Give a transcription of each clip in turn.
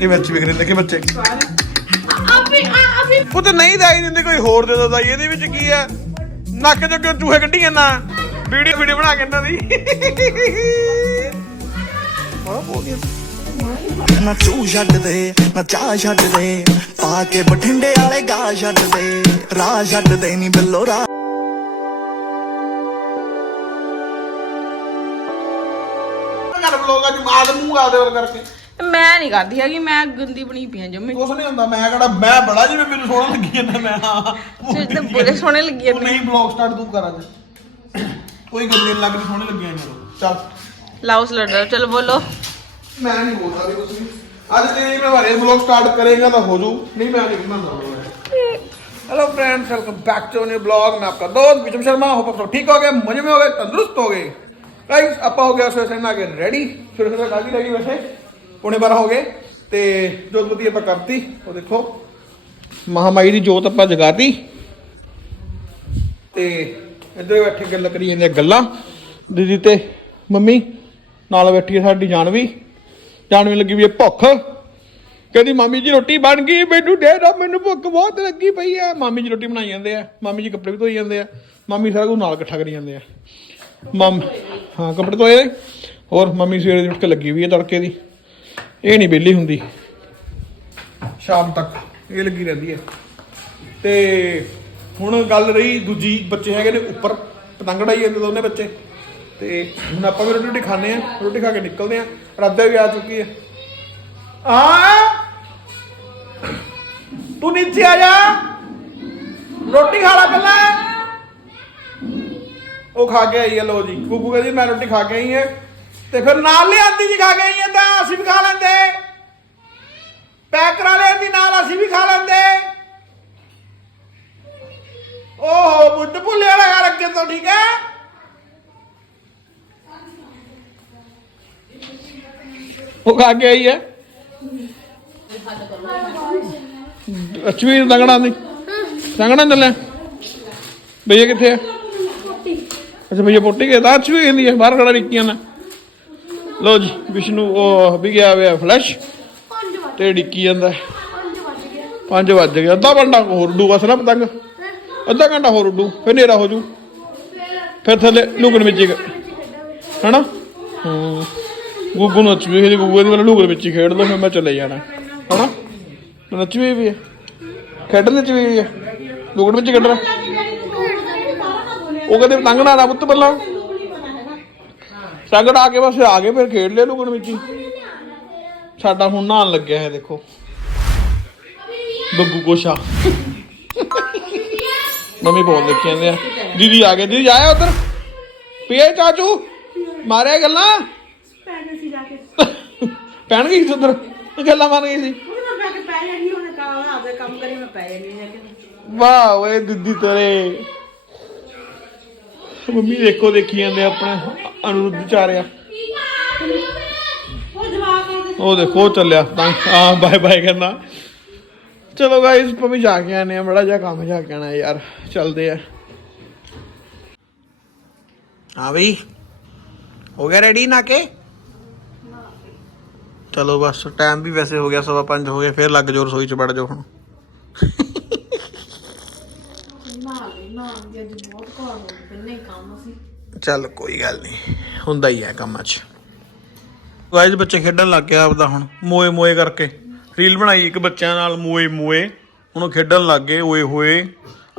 ਇਹ ਬੱਚੇ ਵਿਕ ਰਹੇ ਨੇ ਕਿ ਬੱਚੇ। ਆਪੇ ਆਪੇ। ਉਹ ਤੇ ਨਹੀਂ ਦਾਈ ਦਿੰਦੇ ਕੋਈ ਹੋਰ ਦੇ ਦੋ ਦਾਈ ਇਹਦੇ ਵਿੱਚ ਕੀ ਹੈ? ਨੱਕ ਚੋਂ ਕਿਉਂ ਚੂਹੇ ਕੱਢੀ ਜਾਂਦਾ ਵੀਡੀਓ ਵੀਡੀਓ ਬਣਾ ਕੇ ਇਹਨਾਂ ਦੀ। ਬੜਾ ਨਾ ਚੂ ਛੱਡ ਦੇ ਨਾ ਚਾਹ ਛੱਡ ਦੇ ਪਾ ਕੇ ਬਠਿੰਡੇ ਵਾਲੇ ਗਾ ਛੱਡ ਦੇ ਰਾਹ ਛੱਡ ਦੇ ਨਹੀਂ ਬਿੱਲੋ ਰਾਹ ਕਰ ਬਲੋਗਾ ਜੀ ਮਾਦ ਮੂੰਹ ਆ ਦੇ ਵਰ ਕਰਕੇ ਮੈਂ ਨਹੀਂ ਕਰਦੀ ਹੈਗੀ ਮੈਂ ਗੰਦੀ ਬਣੀ ਪਈ ਆ ਜੰਮੀ ਕੁਛ ਨਹੀਂ ਹੁੰਦਾ ਮੈਂ ਕਿਹੜਾ ਮੈਂ ਬੜਾ ਜਿਵੇਂ ਮੈਨੂੰ ਸੋਹਣਾ ਲੱਗੀ ਜਾਂਦਾ ਮੈਂ ਹਾਂ ਸਿਰ ਤੇ ਬੜੇ ਸੋਹਣੇ ਲੱਗੇ ਉਹ ਨਹੀਂ ਬਲੌਗ ਸਟਾਰਟ ਤੂੰ ਕਰ ਅੱਜ ਕੋਈ ਗੱਲ ਨਹੀਂ ਲੱਗਦੀ ਸੋਹਣੇ ਲੱਗੇ ਮੈਨੂੰ ਚੱਲ ਲਾਓ ਸਲੈਂਡਰ ਚਲੋ ਬੋਲੋ ਮੈਂ ਨਹੀਂ ਬੋਲ ਸਕਦੀ ਕੁਛ ਵੀ ਅੱਜ ਤੇ ਮੈਂ ਬਾਰੇ ਬਲੌਗ ਸਟਾਰਟ ਕਰੇਗਾ ਤਾਂ ਹੋ ਜੂ नहीं मैं नहीं करना hello friends welcome back to new blog मैं आपका दोस्त विजम शर्मा होप आप सब ठीक हो गए मजे में हो गए तंदुरुस्त हो गए गाइस ਆਪਾਂ ਹੋ ਗਿਆ ਸਵੇਰ ਸਵੇਰ ਕੇ ਰੈਡੀ ਸਵੇਰ ਸਵੇਰ ਕਾਹਦੀ ਲੱਗੀ ਵੈਸੇ ਪੌਣੇ 12 ਹੋ ਗਏ ਤੇ ਜੋਤਬਤੀ ਆਪਾਂ ਕਰਤੀ ਉਹ ਦੇਖੋ ਮਹਾਮਾਈ ਦੀ ਜੋਤ ਆਪਾਂ ਜਗਾਤੀ ਤੇ ਇੱਧਰ ਬੈਠੇ ਗੱਲ ਕਰੀ ਜਾਂਦੇ ਆ ਗੱਲਾਂ ਦੀਦੀ ਤੇ ਮੰਮੀ ਨਾਲ ਬੈਠੀ ਹੈ ਸਾਡੀ ਜਾਨਵੀ ਜਾਨਵੀ ਲੱਗੀ ਵੀ ਹੈ ਭੁੱਖ ਕਹਿੰਦੀ ਮਾਮੀ ਜੀ ਰੋਟੀ ਬਣ ਗਈ ਮੈਨੂੰ ਦੇ ਦੋ ਮੈਨੂੰ ਭੁੱਖ ਬਹੁਤ ਲੱਗੀ ਪਈ ਆ ਮਾਮੀ ਜੀ ਰੋਟੀ ਬਣਾਈ ਜਾਂਦੇ ਆ ਮਾਮੀ ਜੀ ਕੱਪੜੇ ਵੀ ਧੋਈ ਜਾਂਦੇ ਆ ਮਾਮੀ ਸਾਰਾ ਕੁਝ ਨਾਲ ਇਕੱਠਾ ਕਰੀ ਜਾਂਦੇ ਆ ਮਮ, ਹਾਂ, ਕੱਪੜੇ ਧੋਏ। ਹੋਰ ਮੰਮੀ ਸਵੇਰੇ ਦੀ ਉੱਠ ਕੇ ਲੱਗੀ ਵੀ ਹੈ ਤੜਕੇ ਦੀ। ਇਹ ਨਹੀਂ ਵਿਹਲੀ ਹੁੰਦੀ। ਸ਼ਾਮ ਤੱਕ ਇਹ ਲੱਗੀ ਰਹਿੰਦੀ ਹੈ ਤੇ ਹੁਣ ਗੱਲ ਰਹੀ ਦੂਜੀ, ਬੱਚੇ ਹੈਗੇ ਨੇ ਉੱਪਰ। ਪਤੰਗ ਡਾਈ ਜਾਂਦੇ ਦੋਨੇ ਬੱਚੇ। ਤੇ ਹੁਣ ਆਪਾਂ ਵੀ ਰੋਟੀ ਰੋਟੀ ਖਾਣੇ ਆ। ਰੋਟੀ ਖਾ ਕੇ ਨਿਕਲਦੇ ਆ। ਰਾਧਾ ਵੀ ਆ ਚੁੱਕੀ ਹੈ? ਆ ਤੂੰ ਨੀਚੇ ਆ ਜਾ। ਰੋਟੀ ਖਾ ਲੈ ਪਹਿਲਾਂ। ਉਹ ਖਾ ਕੇ ਆਈ ਹੈ ਲੋ ਜੀ। ਗੁੱਗੂ ਕਹਿੰਦੀ, ਮੈਂ ਰੋਟੀ ਖਾ ਕੇ ਆਈ ਹੈ। ਤੇ ਫਿਰ ਨਾਲ ਲਿਆਂਦੀ ਜੀ ਖਾ ਕੇ ਆਈ ਹੈ, ਤਾਂ ਅਸੀਂ ਵੀ ਖਾ ਲੈਂਦੇ। ਪੈਕ ਕਰਾ ਲਿਆਂਦੀ ਨਾਲ ਅਸੀਂ ਵੀ ਖਾ ਲੈਂਦੇ। ਓਹੋ, ਬੁੱਢ ਭੁੱਲੇ ਵਾਲਾ ਯਾਰ ਅੱਗੇ ਤੋਂ, ਠੀਕ ਹੈ? ਉਹ ਖਾ ਕੇ ਆਈ ਹੈ। ਅਚਵੀ ਲੰਗਣਾ ਨਹੀਂ ਲੰਗਣਾ ਚੱਲਿਆ ਭਈਆ ਕਿੱਥੇ ਹੈ ਅੱਛਾ ਭਈਆ ਪੋਟੀ ਗਿਆ ਤਾਂ ਅਚਵੀ ਕਹਿੰਦੀ ਹੈ, ਬਾਹਰ ਖੜਾ ਰਿੱਕੀਆਂ ਨਾ। ਲੋ ਜੀ, ਵਿਸ਼ਨੂੰ, ਉਹ ਵੀ ਗਿਆ ਹੋਇਆ ਫਲੈਸ਼ ਤੇ ਡਿੱਕੀ ਜਾਂਦਾ। 5 ਵੱਜ ਗਿਆ ਅੱਧਾ ਘੰਟਾ ਹੋਰ ਉੱਡੂ ਬਸ ਨਾ ਪਤੰਗ। ਅੱਧਾ ਘੰਟਾ ਹੋਰ ਉੱਡੂ ਫਿਰ ਹਨੇਰਾ ਹੋ ਜੂ। ਫਿਰ ਥੱਲੇ ਲੁਕਣ ਵਿੱਚ ਹੀ ਹਨਾ? ਗੁੱਗੂ ਨੂੰ ਨੱਚ ਵੀ ਗੁੱਗੂ ਦੀ ਮੈਨੂੰ ਲੁਕਣ ਵਿੱਚ ਹੀ ਖੇਡ ਲਓ ਫਿਰ ਮੈਂ ਚਲੇ ਜਾਣਾ। ਹਨਾ? ਨੱਚ ਵੀ ਵੀ ਖੇਡਣ 'ਚ ਵੀ ਹੈ। ਲੁਕਣ ਵਿੱਚ ਖੇਡਣਾ। ਉਹ ਕਹਿੰਦੇ ਪਤੰਗ ਨਾ ਨਾ ਪੁੱਤ ਬੱਲਾ ਸੰਗੜ ਆ ਕੇ ਬਸ ਆ ਗਏ ਫਿਰ ਖੇਡ ਲਿਆ ਲੁਕਣ ਵਿੱਚ ਹੀ। ਸਾਡਾ ਹੁਣ ਨਹਾਉਣ ਲੱਗਿਆ ਹੈ ਦੇਖੋ। ਬੱਗੂ ਕੋਸ਼ਾ। ਮੰਮੀ ਬੋਲ ਦੇਖੀ ਜਾਂਦੇ ਆ। ਦੀਦੀ ਆ ਗਏ ਦੀਦੀ ਆਇਆ ਉਧਰ। ਪੀਏ ਚਾਚੂ ਮਾਰਿਆ ਗੱਲਾਂ। ਪੈਣੇ ਸੀ ਜਾ ਕੇ ਪੈਣ ਗਈ ਸੀ। ਉਧਰ ਗੱਲਾਂ ਮਾਰ ਗਈ ਸੀ ਵਾਹ ਓਏ ਦੀਦੀ ਤੇਰੇ। ਮੰਮੀ ਦੇਖੋ, ਦੇਖੀ ਜਾਂਦੇ ਆ ਅਨੁਰੁੱਧ ਚਾਰਿਆ ਉਹ ਦੇਖੋ ਚੱਲਿਆ ਤਾਂ ਆ ਬਾਏ ਬਾਏ ਕਹਿੰਦਾ। ਚਲੋ ਗਾਇਸ ਪਮੀ ਜਾ ਕੇ ਆਨੇ ਆ ਬੜਾ ਜਿਹਾ ਕੰਮ ਜਾ ਕੇ ਆਣਾ ਯਾਰ, ਚੱਲਦੇ ਆ। ਹਾਂ ਬਈ, ਹੋ ਗਿਆ ਰੈਡੀ ਨਾ ਕੇ ਚਲੋ ਬਸ ਟਾਈਮ ਵੀ ਵੈਸੇ ਹੋ ਗਿਆ, ਸਵਾ ਪੰਜ ਹੋ ਗਿਆ ਫਿਰ ਲੱਗ ਜਾਓ, ਰਸੋਈ ਚ ਵੜ ਜਾਓ ਹੁਣ। ਚੱਲ ਕੋਈ ਗੱਲ ਨਹੀਂ ਹੁੰਦਾ ਹੀ ਹੈ ਕੰਮਾਂ 'ਚ। ਗਾਇਸ ਬੱਚੇ ਖੇਡਣ ਲੱਗ ਗਿਆ ਆਪਦਾ ਹੁਣ ਮੋਏ ਮੋਏ ਕਰਕੇ। ਰੀਲ ਬਣਾਈ ਇੱਕ ਬੱਚਿਆਂ ਨਾਲ ਮੋਏ ਮੋਏ। ਹੁਣ ਉਹ ਖੇਡਣ ਲੱਗ ਗਏ ਓਏ ਹੋਏ।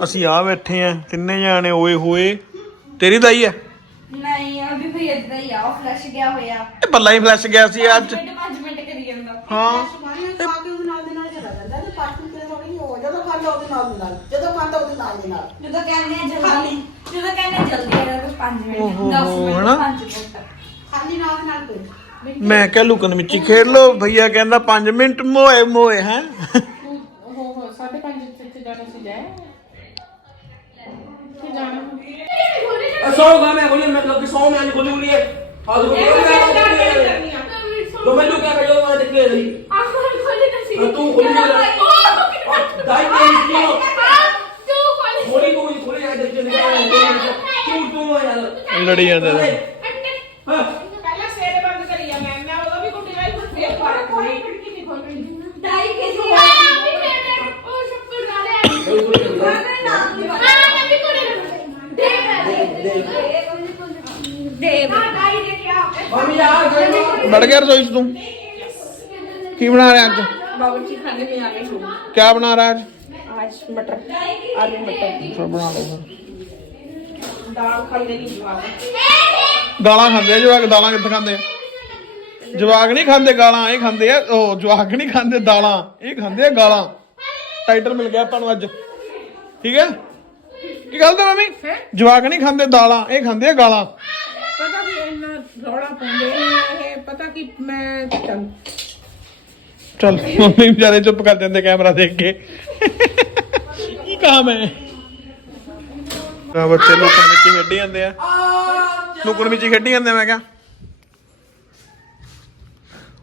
ਅਸੀਂ ਆ ਬੈਠੇ ਆ ਤਿੰਨੇ ਜਾਣੇ ਓਏ ਹੋਏ। ਤੇਰੀ ਦਾਈ ਹੈ? ਨਹੀਂ ਉਹ ਵੀ ਭਈ ਇਦਾਂ ਹੀ ਆ ਉਹ ਫਲੈਸ਼ ਗਿਆ ਹੋਇਆ। ਇਹ ਬੱਲਾ ਹੀ ਫਲੈਸ਼ ਗਿਆ ਸੀ ਅੱਜ। ਮਿੰਟ 5 ਮਿੰਟ ਕਰੀ ਜਾਂਦਾ। ਹਾਂ। ਸਮਾਨ ਖਾ ਕੇ ਉਹਦੇ ਨਾਲ ਦੇ ਨਾਲ ਚਲਾ ਜਾਂਦਾ ਤੇ ਪਾਰਟੀ ਤੇ ਥੋੜੀ ਨਹੀਂ ਹੋ ਖਾਂਦਾ ਉਹਦੇ ਨਾਲ ਦੇ ਨਾਲ ਜਦੋਂ ਖਾਂਦਾ ਉਹਦੇ ਨਾਲ ਦੇ ਨਾਲ। ਜਦੋਂ ਕਹਿੰਦੇ ਆ ਜਲਦੀ ਜਦੋਂ ਕਹਿੰਦੇ ਆ ਜਲਦੀ ਆ ਤਾਂ 5 ਮਿੰਟ ਓਹੋ, 10 ਮਿੰਟ ਹਨਾ? 5 ਮਿੰਟ। ਖਾਲੀ ਨਾਲ ਦੇ ਨਾਲ ਕੋਈ। ਮੈਂ ਕਿਹਾ ਲੁਕਣ ਵਿੱਚ ਹੀ ਖੇਡ ਲੋ ਭਈਆ ਕਹਿੰਦਾ 5 ਮਿੰਟ ਮੋਏ ਮੋਏ ਹੈ। ਉਹ ਹੋ ਸਾਡੇ ਪੰਜ ਤੇ ਜਾਣਾ ਸੀ ਜਾਏ ਕਿ ਜਾਣਾ ਸੌਂਗਾ ਮੈਂ ਬੋਲੀ ਮੈਂ ਲੋਕੀ ਸੌਂ ਮੈਂ ਬੋਲੀ ਬੋਲੀ ਆ ਦੋ ਲੋ ਮੈਂ ਲੁਕਿਆ ਬੈਠੋ ਮੈਂ ਨਿਕਲੇ ਰਹੀ ਆਖਰ ਖੋਲੀ ਤਾਂ ਸੀ। ਹਾਂ, ਤੂੰ ਖੋਲੀ ਨਾ। ਦਾਈ ਤੇਰੀ ਕੀ ਹੋ? ਤੂੰ ਖੋਲੀ ਥੋੜੀ ਕੋਈ ਥੋੜੀ ਆ ਦੇਖ ਕੇ ਨਿਕਲ ਤੂੰ ਤੂੰ ਆ ਯਾਰ ਲੜੀ ਜਾਂਦੇ ਨੇ। ਸ਼ੱਪਰ ਨਾਲ ਦੇਵ ਮੰਮੀ ਆ ਗਏ ਬੜ ਗਿਆ ਰਸੋਈ 'ਚ ਤੂੰ ਕੀ ਬਣਾ ਰਿਹਾ ਅੱਜ ਬਾਬੂ ਜੀ ਖਾਣੇ में आ गए ਕਿਆ ਬਣਾ ਰਿਹਾ ਅੱਜ आज मटर आलू मटर ਫਿਰ ਬਣਾ ਲਓ दाल खाने की जवाब ਦਾਲਾਂ ਖਾਂਦੇ ਆ ਜਵਾਕ ਦਾਲਾਂ ਕਿੱਥੇ ਖਾਂਦੇ ਆ ਜਵਾਕ ਨਹੀਂ ਖਾਂਦੇ ਗਾਲਾਂ ਇਹ ਖਾਂਦੇ ਆ ਉਹ ਜਵਾਕ ਨਹੀਂ ਖਾਂਦੇ ਦਾਲਾਂ ਇਹ ਖਾਂਦੇ ਆ ਗਾਲਾਂ ਟਾਈਟਲ ਮਿਲ ਗਿਆ ਆਪਾਂ ਨੂੰ ਅੱਜ ਠੀਕ ਹੈ ਕੀ ਗੱਲ ਤਾਂ ਮੰਮੀ ਜਵਾਕ ਨਹੀਂ ਖਾਂਦੇ ਦਾਲਾਂ ਇਹ ਖਾਂਦੇ ਆ ਗਾਲਾਂ ਪਤਾ ਵੀ ਇੰਨਾ ਰੌਲਾ ਪਾਉਂਦੇ ਨੇ ਇਹ ਪਤਾ ਕਿ ਮੈਂ ਚੱਲ ਚਲ ਮੰਮੀ ਵਿਚਾਰੇ ਚੁੱਪ ਕਰ ਜਾਂਦੇ ਕੈਮਰਾ ਦੇਖ ਕੇ। ਕੀ ਕਹਾ ਮੈਂ ਆ ਬੱਚੇ ਲੁਕਣ ਵਿੱਚ ਖੇਡੀ ਜਾਂਦੇ ਆ। ਲੁਕਣ ਵਿੱਚ ਖੇਡੀ ਜਾਂਦੇ ਮੈਂ ਕਿਹਾ।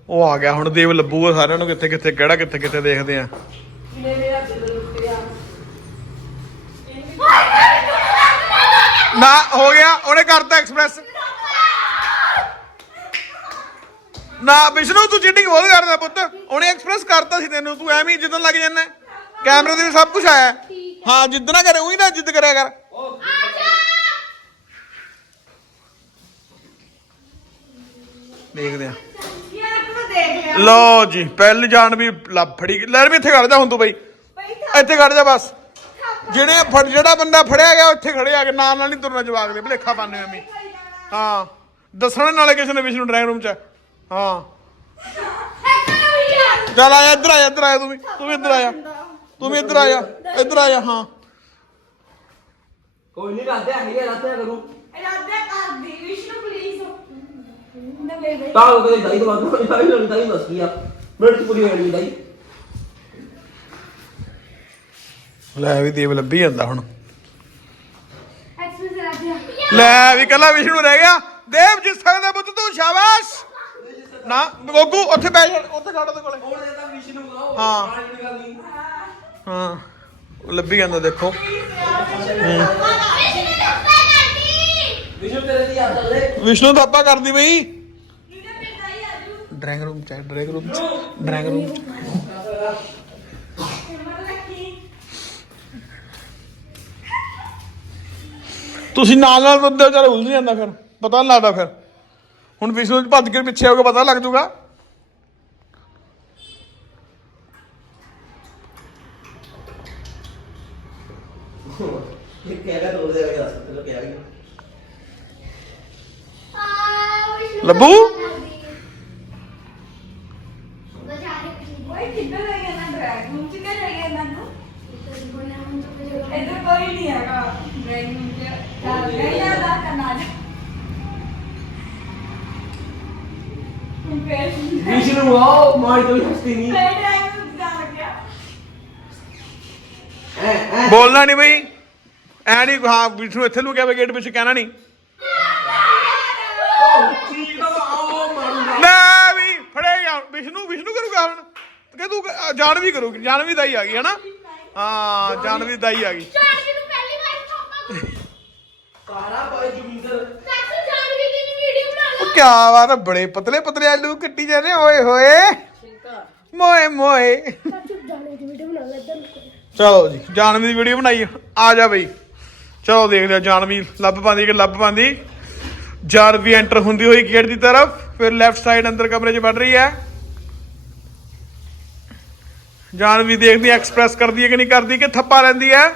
ਉਹ ਆ ਗਿਆ, ਹੁਣ ਦੇਵ ਲੱਭੂਗਾ ਸਾਰਿਆਂ ਨੂੰ, ਕਿੱਥੇ ਕਿੱਥੇ ਕਿਹੜਾ ਕਿੱਥੇ ਕਿੱਥੇ ਦੇਖਦੇ ਆ। ਨਾ, ਹੋ ਗਿਆ, ਉਹਨੇ ਕਰਤਾ ਐਕਸਪ੍ਰੈਸ ਨਾ ਵਿਸ਼ਨੂੰ, ਤੂੰ ਚੀਟਿੰਗ ਬਹੁਤ ਕਰਦਾ ਪੁੱਤ। ਉਹਨੇ ਐਕਸਪ੍ਰੈਸ ਕਰਤਾ ਸੀ ਤੈਨੂੰ, ਤੂੰ ਐਵੇਂ ਹੀ ਜਿੱਦਣ ਲੱਗ ਜਾਂਦਾ ਕੈਮਰੇ ਤੇ ਵੀ ਸਭ ਕੁਝ ਆਇਆ। ਹਾਂ ਜਿੱਦ ਨਾ ਕਰੇ, ਉਹੀ ਨਾ ਜਿੱਦ ਕਰਿਆ ਕਰ। ਦੇਖਦੇ ਆ। ਲੋ ਜੀ, ਪਹਿਲੀ ਜਾਨ ਵੀ ਲੱਭ ਫੜੀ। ਗਈ। ਲੈ ਵੀ ਇੱਥੇ ਖੜ ਜਾ ਹੁਣ ਤੂੰ ਬਈ। ਇੱਥੇ ਖੜ ਜਾ ਬਸ। ਜਿਹੜੇ ਫੜ ਜਿਹੜਾ ਬੰਦਾ ਫੜਿਆ ਗਿਆ ਉੱਥੇ ਖੜੇ ਆ ਕੇ ਨਾਲ ਨਾਲ ਨਹੀਂ ਤੁਰਨਾ ਜਵਾਕ ਦੇ ਭਲੇਖਾ ਪਾਣੇ ਐਵੇਂ। ਹਾਂ। ਦੱਸਣਾ ਨਾਲੇ ਕਿਸੇ ਨੇ ਵਿਸ਼ਨੂੰ ਡਰਾਈਵ ਰੂਮ ਚ। ਹਾਂ। ਚੱਲ ਆਇਆ ਇੱਧਰ ਆਇਆ ਇੱਧਰ ਆਇਆ ਤੂੰ ਵੀ ਤੂੰ ਵੀ ਇੱਧਰ ਆਇਆ ਤੂੰ ਵੀ ਇੱਧਰ ਆਇਆ ਇੱਧਰ ਆਇਆ ਹਾਂ। ਕੋਈ ਨਹੀਂ ਰਾਤੇ ਆ ਗਈ ਰਾਤੇ ਕਰੂੰ। ਤਾਂ ਉਹ ਕਦੇ ਦਾਈ ਤੋਂ ਬਾਅਦ ਦਾਈ ਨੂੰ ਦਾਈ ਦੱਸ ਗਿਆ ਮਿੰਟ ਚ ਪੂਰੀ ਹੋ ਜਾਣੀ ਦਾਈ ਲੈ ਵੀ ਦੇਵ ਲੱਭੀ ਜਾਂਦਾ ਹੁਣ। ਲੈ ਵੀ ਕੱਲਾ ਵਿਸ਼ਨੂੰ ਰਹਿ ਗਿਆ। ਦੇਵ ਜਿਸ ਸਕਦੇ ਪੁੱਤ ਤੂੰ ਸ਼ਾਬਾਸ਼! ਨਾ ਗੋਗੂ ਉੱਥੇ ਬੈਠ ਜਾ, ਉੱਥੇ ਖੜ ਉਹਦੇ ਕੋਲੇ। ਹੁਣ ਇਹ ਤਾਂ ਵਿਸ਼ਨੂੰ ਕਹੋ ਹਾਂ। ਕੋਈ ਗੱਲ ਨਹੀਂ। ਹਾਂ ਉਹ ਲੱਭੀ ਜਾਂਦਾ ਦੇਖੋ। ਵਿਸ਼ਨੂੰ ਤੇਰੇ ਦੀ ਚੱਲੇ ਵਿਸ਼ਨੂੰ ਆਪਾਂ ਕਰਦੀ ਬਈ ਡਰਾਇੰਗ ਰੂਮ ਚ ਡਰਾਇੰਗ ਰੂਮ ਚ ਡਰਾਇੰਗ ਰੂਮ। ਚ ਤੁਸੀਂ ਨਾਲ ਨਾਲ ਬੰਦੇ ਵਿਚਾਰੇ ਉਲਝ ਜਾਂਦਾ ਫਿਰ। ਪਤਾ ਨਹੀਂ ਲੱਗਦਾ ਫਿਰ। ਹੁਣ ਵਿਸ਼ਨੂੰ ਚ ਭੱਜ ਕੇ ਪਿੱਛੇ ਹੋ ਕੇ ਪਤਾ ਲੱਗ ਜੂਗਾ। ਲੱਭੂ? ਓਏ ਕਿੱਧਰ ਲੈ ਗਿਆ ਨਾ ਡਰੈਗ ਰੂਮ ਚ? ਕਿੱਧਰ ਲੈ ਗਿਆ ਨਾ? ਇੱਧਰ ਕੋਈ ਨਹੀਂ ਹੈਗਾ ਜਾ ਆਓ ਮਾਰੀ ਤੋਂ ਨਹੀਂ ਫੇਰ ਡਰੈਗ ਜਾ ਲੱਗਿਆ। ਐ ਐ। ਬੋਲਣਾ ਨਹੀਂ ਬਈ। ਐ ਨਹੀਂ ਹਾਂ ਵਿਸ਼ਨੂੰ ਇੱਥੇ ਨੂੰ ਕਿਹਾ ਗੇਟ ਵਿੱਚ ਕਹਿਣਾ ਨਹੀਂ ਦਾ ਲੈ ਵੀ ਫੜੇਗਾ ਵਿਸ਼ਨੂੰ ਵਿਸ਼ਨੂੰ ਕਰੂਗਾ ਹੁਣ ਕਿ ਤੂੰ ਕ- ਜਾਨਵੀ ਕਰੂਗੀ ਜਾਨਵੀ ਦਾਈ ਆ ਗਈ ਹਨਾ? ਹਾਂ ਜਾਨਵੀ ਦਾਈ ਆ ਗਈ। ਸਾਰਾ ਬਾਈ ਜੁਗੀਦਰ ਉਹ ਕੀ ਬਾਤ ਹੈ ਬੜੇ ਪਤਲੇ ਪਤਲੇ ਆਲੂ ਕੱਟੀ ਜਾਂਦੇ ਓਏ ਹੋਏ। ਮੋਏ ਮੋਏ। ਚਲੋ ਜੀ, ਜਾਨਵੀ ਦੀ ਵੀਡੀਓ ਬਣਾਈ ਆ ਜਾ ਬਈ। ਚਲੋ ਦੇਖ ਲਿਆ ਜਾਨਵੀ, ਲੱਭ ਪਾਉਂਦੀ ਕਿ ਲੱਭ ਪਾਉਂਦੀ। ਜਾਨਵੀ ਐਂਟਰ ਹੁੰਦੀ ਹੋਈ ਗੇਟ ਦੀ ਤਰਫ, ਫਿਰ ਲੈਫਟ ਸਾਈਡ ਅੰਦਰ ਕਮਰੇ 'ਚ ਵੜ ਰਹੀ ਹੈ। ਜਾਨਵੀ ਦੇਖਦੀ ਐਕਸਪ੍ਰੈਸ ਕਰਦੀ ਹੈ ਕਿ ਨਹੀਂ ਕਰਦੀ, ਕਿ ਥੱਪਾ ਲੈਂਦੀ ਹੈ।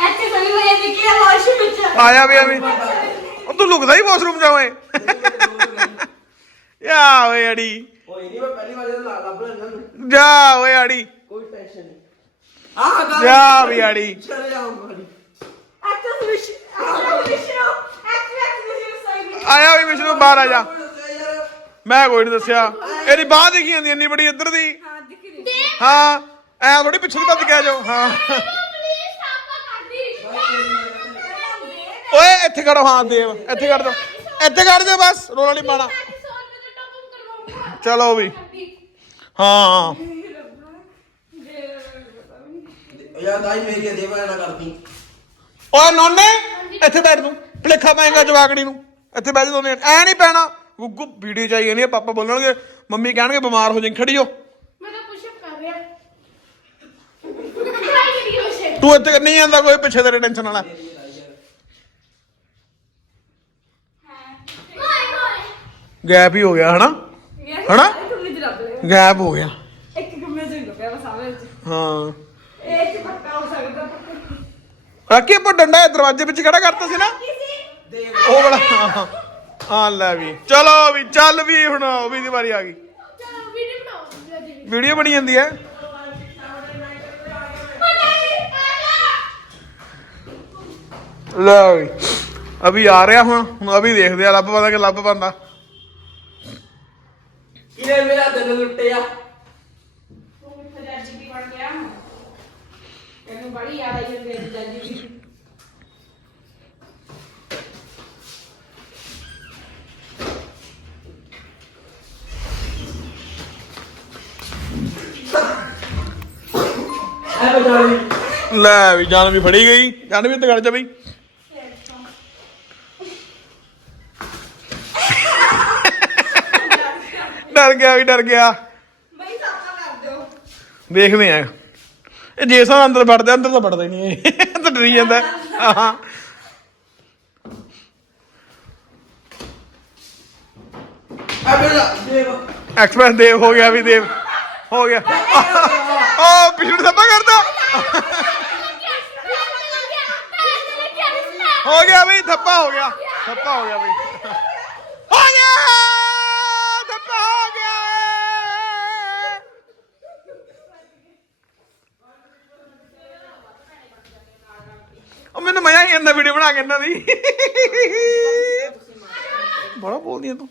ਇੱਥੇ ਸਭੀ ਮੈਂ ਨਿਕਲਿਆ ਵਾਸ਼ਰੂਮ ਵਿੱਚ ਆਇਆ ਵੀ। ਐਵੇਂ ਉਹ ਤੂੰ ਲੁਕਦਾ ਹੀ ਵਾਸ਼ਰੂਮ ਜਾ ਓਏ। ਯਾ ਓਏ ਅੜੀ। ਓਏ ਨਹੀਂ ਮੈਂ ਪਹਿਲੀ ਵਾਰ ਇਹਦਾ ਲੱਭ ਲੈਣਾ ਜਾ ਓਏ ਅੜੀ। ਕੋਈ ਟੈਨਸ਼ਨ ਨਹੀਂ। ਆਹ ਗੱਲ ਜਾ ਵੀ ਅੜੀ। ਚਲੇ ਜਾਓ ਮਾਰੀ ਐਕਟਰ ਵਿਸ਼ ਐਕਟਰ ਵਿਸ਼ਨੂੰ ਆਇਆ ਵੀ ਵਿਸ਼ਨੂੰ ਬਾਹਰ ਆ ਜਾ। ਕੋਈ ਮੈਂ ਕੋਈ ਨਹੀਂ ਦੱਸਿਆ। ਇਹਦੀ ਬਾਹ ਦਿਖੀ ਜਾਂਦੀ ਇੰਨੀ ਬੜੀ ਇੱਧਰ ਦੀ। ਹਾਂ ਦਿਖ ਰਹੀ ਹਾਂ। ਐ ਥੋੜੀ ਪਿੱਛੇ ਨੂੰ ਭੱਜ ਕੇ ਆ ਜਾਓ। ਹਾਂ। ਓਏ ਇੱਥੇ ਖੜੋ ਹਾਂ ਦੇਵ ਇੱਥੇ ਖੜ ਜਾਓ। ਇੱਥੇ ਖੜ ਜਾਓ ਬਸ ਰੋਲਾ ਨਹੀਂ ਪਾਣਾ ਚਲੋ ਵੀ। ਹਾਂ। ਯਾਰ ਦਾਈ ਮੇਰੀ ਦੇ ਨਾ ਕਰਦੀ। ਓਏ ਨੋਨੇ ਇੱਥੇ ਬੈਠ ਤੂੰ। ਭਲੇਖਾ ਪਾਏਗਾ ਜਵਾਕੜੀ ਨੂੰ। ਇੱਥੇ ਬੈਠ ਦੋਨੇ ਐ ਨਹੀਂ ਪੈਣਾ। ਗੁੱਗੂ ਵੀਡੀਓ ਚਾਹੀਏ ਨਹੀਂ ਪਾਪਾ ਬੋਲਣਗੇ ਮੰਮੀ ਕਹਿਣਗੇ ਬਿਮਾਰ ਹੋ ਜਾਈਂ ਖੜੀ ਹੋ ਮੈਂ ਤਾਂ ਪੁਸ਼ਅਪ ਕਰ ਰਿਹਾ ਟਰਾਈ ਕਰੀ ਪੁਸ਼ਅਪ ਤੂੰ ਇੱਥੇ ਨਹੀਂ ਆਂਦਾ ਕੋਈ ਪਿੱਛੇ ਤੇਰੇ ਟੈਨਸ਼ਨ ਵਾਲਾ। ਗੈਪ ਹੀ ਹੋ ਗਿਆ ਹਨਾ? ਹਨਾ? ਗੈਪ ਹੋ ਗਿਆ। ਇੱਕ ਕਮਰੇ ਚ ਹੀ। ਆਵੇ ਵਿੱਚ ਹਾਂ ਇਹ ਚ ਪੱਕਾ ਹੋ ਸਕਦਾ ਰਾਕੀ ਆਪਾਂ ਡੰਡਾ ਇਹ ਦਰਵਾਜ਼ੇ ਵਿੱਚ ਖੜਾ ਕਰਤਾ ਸੀ ਨਾ? ਉਹ ਵਾਲਾ ਹਾਂ, ਹਾਂ। ਲੈ ਵੀ। ਚਲੋ ਵੀ ਚੱਲ ਵੀ ਹੁਣ ਉਹ ਵੀ ਦੀ ਵਾਰੀ ਆ ਗਈ। ਚਲੋ ਵੀਡੀਓ ਬਣਾਓ। ਵੀਡੀਓ ਬਣੀ ਜਾਂਦੀ ਹੈ। ਲੈ ਵੀ ਅਭੀ ਆ ਰਿਹਾ ਹੁਣ ਹੁਣ ਅਭੀ ਦੇਖਦੇ ਆ ਲੱਭ ਪਾਉਂਦਾ ਕਿ ਲੱਭ ਪਾਉਂਦਾ ਕਿਨੇ ਮੇਰਾ ਦਿਲ ਲੁੱਟਿਆ? ਤੂੰ ਕਿੱਥੇ ਜੱਜ ਵੀ ਬਣ ਗਿਆ ਇਹਨੂੰ ਬੜੀ ਯਾਦ ਆਈ ਜਾਂਦੀ ਹੈ ਜੱਜ ਦੀ। ਐ ਬਜਾਲੀ ਲੈ ਵੀ ਜਾਨ ਵੀ ਫੜੀ ਗਈ ਜਾਨ ਵੀ ਤੇ ਕਰ ਜਾ ਬਈ। ਡਰ ਗਿਆ ਵੀ ਡਰ ਗਿਆ। ਬਈ ਸਾਫਾ ਕਰ ਦਿਓ। ਦੇਖਦੇ ਆ। ਇਹ ਜੇਸਾ ਅੰਦਰ ਵੜਦਾ ਅੰਦਰ ਤਾਂ ਵੜਦਾ ਹੀ ਨਹੀਂ ਇਹ। ਤਾਂ ਡਰੀ ਜਾਂਦਾ। ਹਾਂ ਐਕਸਪ੍ਰੈਸ ਦੇਵ ਹੋ ਗਿਆ ਵੀ ਦੇਵ। ਹੋ ਗਿਆ। ਉਹ ਪਿਛੜ ਸੱਪਾ ਕਰਦਾ। ਹੋ ਗਿਆ ਵੀ ਥੱਪਾ ਹੋ ਗਿਆ। ਥੱਪਾ ਹੋ ਗਿਆ ਵੀ ਹੋ ਗਿਆ ਥੱਪਾ ਹੋ ਗਿਆ ਉਹ ਆਉਂਦਾ ਵੀਡੀਓ ਬਣਾ ਕੇ ਇਹਨਾਂ ਦੀ। ਬੜਾ ਬੋਲਦੀ ਆ ਤੂੰ।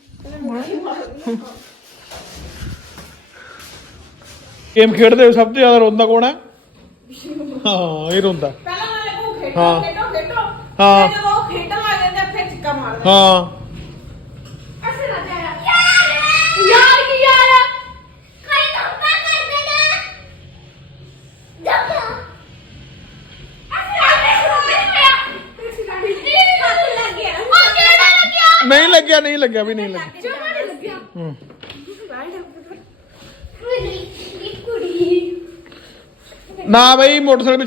ਗੇਮ ਖੇਡਦੇ ਹੋਏ ਸਭ ਤੋਂ ਜ਼ਿਆਦਾ ਰੋਂਦਾ ਕੌਣ ਹੈ? ਹਾਂ ਇਹ ਰੋਂਦਾ। ਪਹਿਲਾਂ ਵਾਲੇ ਕੋ ਖੇਡੋ ਹਾਂ। ਖੇਡੋ ਖੇਡੋ। ਹਾਂ। ਜਦੋਂ ਉਹ ਖੇਡਣ ਲੱਗ ਜਾਂਦੇ ਆ, ਫਿਰ ਚਿੱਕਾ ਮਾਰਦੇ ਹਾਂ ਐਸੇ ਨਾ ਜਾ ਯਾਰ ਯਾਰ ਕੀ ਯਾਰ ਕੋਈ ਧੱਕਾ ਕਰ ਦੇਣਾ ਧੱਕਾ ਐਸੇ ਨਾ ਜਾ ਐਸੇ ਨਾ ਜਾ ਹੱਥ ਲੱਗ ਗਿਆ ਉਹ ਕਿਹੜਾ ਲੱਗਿਆ ਨਹੀਂ ਲੱਗਿਆ ਨਹੀਂ ਲੱਗਿਆ ਵੀ ਨਹੀਂ ਲੱਗਿਆ ਜਮਾ ਨਹੀਂ ਲੱਗਿਆ ਹੂੰ ਕੁੜੀ ਕੁੜੀ ਨਾ ਬਈ ਮੋਟਰਸਾਈਕਲ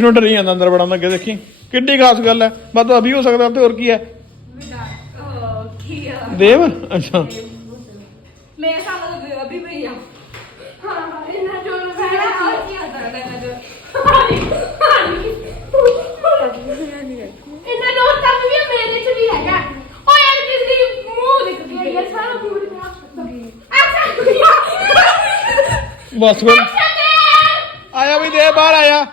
ਬਾਹਰ ਵਿਸ਼ਨੂੰ ਡਰੀ ਜਾਂਦਾ ਅੰਦਰ ਬੜਾ ਅੱਗੇ ਦੇਖੀ। ਕਿੱਡੀ ਖਾਸ ਗੱਲ ਹੈ। ਬਸ ਤਾਂ ਅਭੀ ਹੋ ਸਕਦਾ ਤੇ ਹੋਰ ਕੀ ਹੈ? ਉਹ ਕੀ ਆ ਦੇਵ? ਅੱਛਾ। ਮੈਂ ਸਾਲਾ ਦੇ ਅਭੀ ਭਈਆ ਹਾਂ ਇਹਨਾਂ ਜੋ ਬਹਿਣਾ ਆ ਕੀ ਆਦਾ ਰਹਿਣਾ ਜੋ ਇਹਨਾਂ ਦੋਸਤਾਂ ਵੀ ਆ, ਮੇਰੇ ਚ ਵੀ ਹੈਗਾ। ਓ ਯਾਰ ਕਿਸ ਦੀ ਮੂੰਹ ਦਿਖਦੀ ਹੈ ਯਾਰ ਸਾਰਾ ਮੂੰਹ ਦਿਖਦਾ ਅੱਛਾ ਬਸ ਫਿਰ। ਅੱਛਾ ਤੇ ਯਾਰ ਆਇਆ ਵੀ ਦੇ ਬਾਹਰ ਆਇਆ।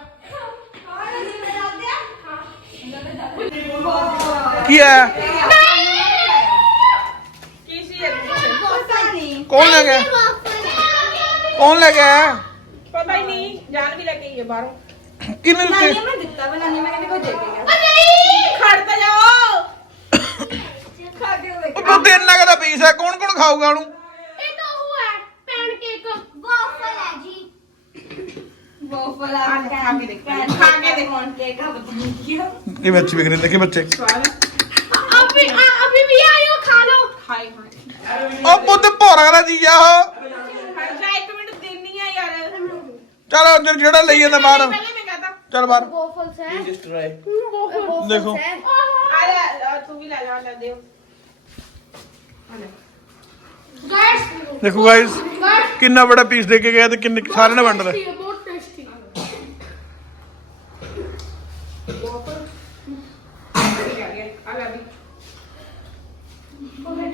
ਕੀ ਹੈ? ਕੀ ਸੀ ਇਹ ਪਤਾ ਨਹੀਂ ਕੌਣ ਲੈ ਗਿਆ? ਕੌਣ ਲੈ ਗਿਆ? ਪਤਾ ਹੀ ਨਹੀਂ ਜਾਨ ਵੀ ਲੈ ਕੇ ਆਈ ਹੈ ਬਾਹਰੋਂ। ਕਿਹਨੇ ਦਿੱਤੇ? ਮੈਂ ਦਿੱਤਾ ਬਣਾ ਨਹੀਂ ਮੈਂ ਕਹਿੰਦੇ ਕੋਈ ਦੇ ਕੇ ਗਿਆ। ਨਹੀਂ। ਖੜ ਤਾਂ ਜਾਓ। ਖਾ ਕੇ ਉਹ ਤੂੰ ਤਿੰਨ ਲੱਖ ਦਾ ਪੀਸ ਹੈ ਕੌਣ ਕੌਣ ਖਾਊਗਾ ਉਹਨੂੰ? ਇਹ ਤਾਂ ਉਹ ਹੈ ਪੈਨ ਕੇਕ। ਵਾਫਲ ਹੈ ਜੀ। ਵਾਫਲ ਆ ਖਾ ਕੇ ਦੇਖ। ਖਾ ਕੇ ਦੇਖ। ਕੌਣ ਕੇਕ ਆ ਪਤਾ ਨਹੀਂ ਕੀ ਆ ਇਹ ਬੱਚੇ ਵਿਖਰੇ ਦੇਖੇ ਬੱਚੇ। ਅਭੀ ਆ- ਅਭੀ ਵੀ ਆਇਓ ਖਾ ਲਓ ਹਾਈ ਹਾਈ ਉਹ ਪੁੱਤ ਭੋਰਾ ਦਾ ਜੀਆ ਉਹ। ਖੜ ਜਾ ਇੱਕ ਮਿੰਟ ਦੇਣੀ ਆ ਯਾਰ। ਚਲ ਜਿਹੜਾ ਲਈ ਜਾਂਦਾ ਬਾਹਰ। ਪਹਿਲੇ ਮੈਂ ਕਹਤਾ। ਚਲ ਬਾਹਰ। ਹੈ? ਦੇਖੋ। ਆ ਲੈ ਆ, ਤੂੰ ਵੀ ਲੈ ਜਾ ਲੈ ਦਿਓ। ਗਾਇਸ ਦੇਖੋ ਗਾਇਸ ਗਾਇਸ ਕਿੰਨਾ ਬੜਾ ਪੀਸ ਦੇ ਕੇ ਗਿਆ ਤੇ ਕਿੰਨੇ ਸਾਰਿਆਂ ਨੇ ਵੰਡ ਲਿਆ ਬਹੁਤ ਟੇਸਟੀ